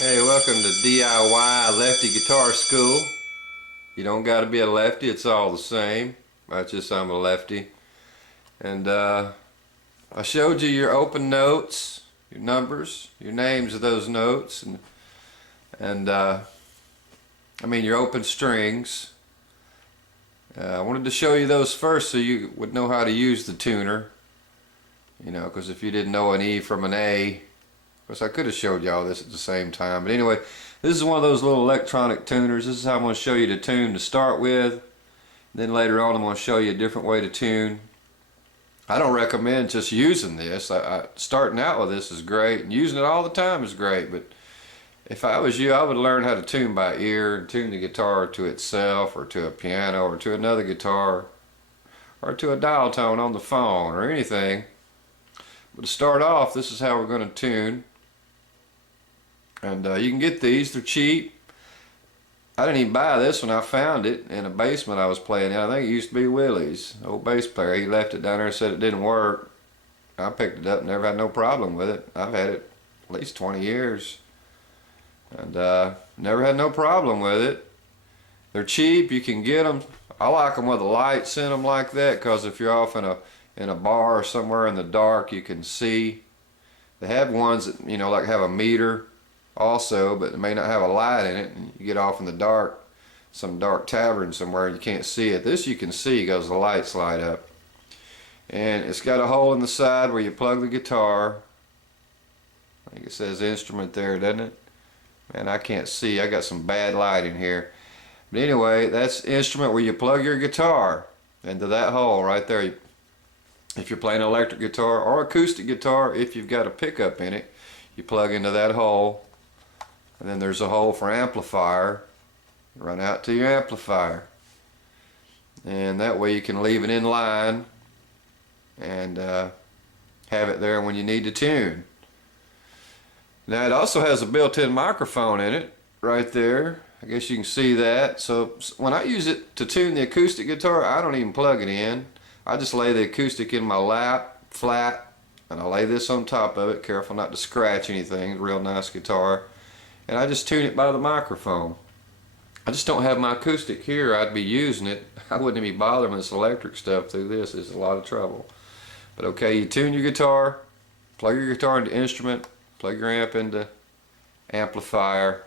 Hey, welcome to DIY Lefty Guitar School. You don't got to be a lefty, it's all the same. That's just I'm a lefty. And I showed you your open notes, your numbers, your names of those notes, and I mean your open strings. I wanted to show you those first so you would know how to use the tuner. You know, because if you didn't know an E from an A, of course I could have showed you all this at the same time. But anyway, this is one of those little electronic tuners. This is how I'm going to show you to tune to start with. Then later on I'm going to show you a different way to tune. I don't recommend just using this. Starting out with this is great, and using it all the time is great. But if I was you, I would learn how to tune by ear and tune the guitar to itself, or to a piano, or to another guitar, or to a dial tone on the phone, or anything. But to start off, this is how we're going to tune. And you can get these, they're cheap. I didn't even buy this when I found it in a basement I was playing in. I think it used to be Willie's, old bass player. He left it down there and said it didn't work. I picked it up, never had no problem with it. I've had it at least 20 years. And never had no problem with it. They're cheap, you can get them. I like them with the lights in them like that, because if you're off in a bar or somewhere in the dark, you can see. They have ones that, you know, like have a meter also, but it may not have a light in it, and you get off in the dark, some dark tavern somewhere, and you can't see it. This you can see because the lights light up. And it's got a hole in the side where you plug the guitar. I think it says instrument there, doesn't it? Man, I can't see. I got some bad light in here. But anyway, that's the instrument where you plug your guitar into that hole right there. If you're playing an electric guitar or acoustic guitar, if you've got a pickup in it, you plug into that hole. And then there's a hole for amplifier. Run out to your amplifier. And that way you can leave it in line and have it there when you need to tune. Now it also has a built-in microphone in it right there. I guess you can see that. So when I use it to tune the acoustic guitar, I don't even plug it in. I just lay the acoustic in my lap, flat, and I lay this on top of it, careful not to scratch anything. Real nice guitar. And I just tune it by the microphone. I just don't have my acoustic here. I'd be using it. I wouldn't be bothering with this electric stuff through this. It's a lot of trouble. But okay, you tune your guitar, plug your guitar into instrument, plug your amp into amplifier,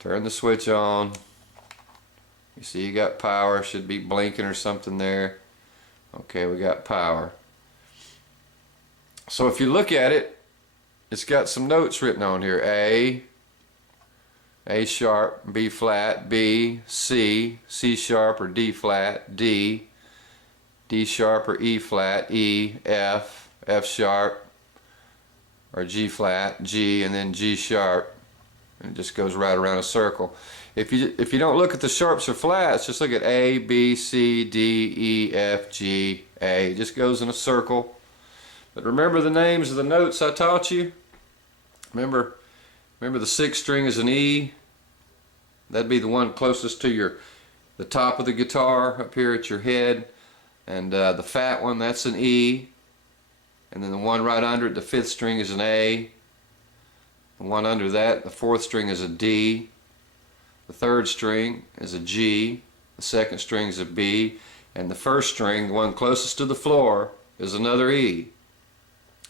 turn the switch on. You see you got power, should be blinking or something there. Okay, we got power. So if you look at it, it's got some notes written on here. A sharp, B flat, B, C, C sharp or D flat, D, D sharp or E flat, E, F, F sharp or G flat, G, and then G sharp. And it just goes right around a circle. If you don't look at the sharps or flats, just look at A, B, C, D, E, F, G, A. It just goes in a circle. But remember the names of the notes I taught you? Remember the sixth string is an E. That'd be the one closest to the top of the guitar up here at your head. And the fat one, that's an E. And then the one right under it, the fifth string, is an A. The one under that, the fourth string, is a D. The third string is a G. The second string is a B. And the first string, the one closest to the floor, is another E.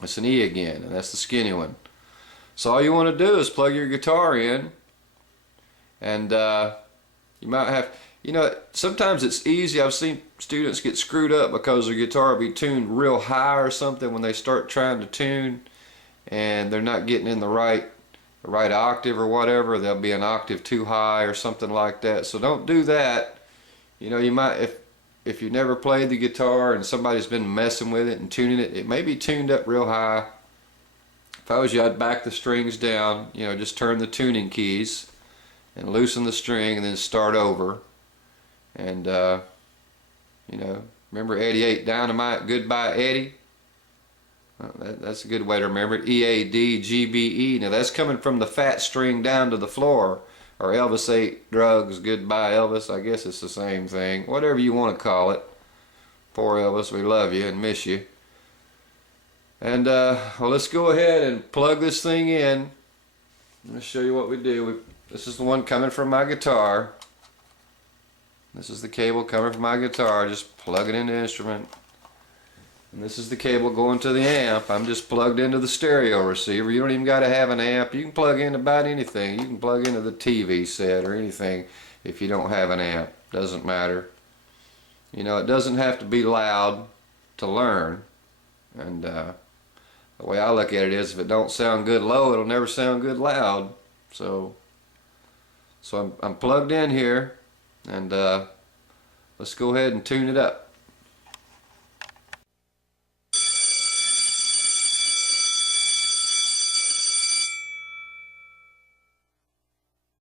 It's an E again, and that's the skinny one. So all you want to do is plug your guitar in, and you might have, you know, sometimes it's easy. I've seen students get screwed up because their guitar will be tuned real high or something when they start trying to tune, and they're not getting in the right octave or whatever. They'll be an octave too high or something like that. So don't do that. You know, you might, if you've never played the guitar and somebody's been messing with it and tuning it, it may be tuned up real high. If I was you, I'd back the strings down, you know, just turn the tuning keys and loosen the string and then start over. And, you know, remember 88 Dynamite, Goodbye Eddie? That's a good way to remember it. EADGBE. Now that's coming from the fat string down to the floor. Or Elvis Ate Drugs, Goodbye Elvis. I guess it's the same thing. Whatever you want to call it. Poor Elvis, we love you and miss you. And well, let's go ahead and plug this thing in. Let me show you what we do. This is the one coming from my guitar. This is the cable coming from my guitar. Just plug it into the instrument. And this is the cable going to the amp. I'm just plugged into the stereo receiver. You don't even got to have an amp. You can plug in about anything. You can plug into the TV set or anything if you don't have an amp. Doesn't matter. You know, it doesn't have to be loud to learn. And the way I look at it is, if it don't sound good low, it'll never sound good loud. So I'm plugged in here, and let's go ahead and tune it up.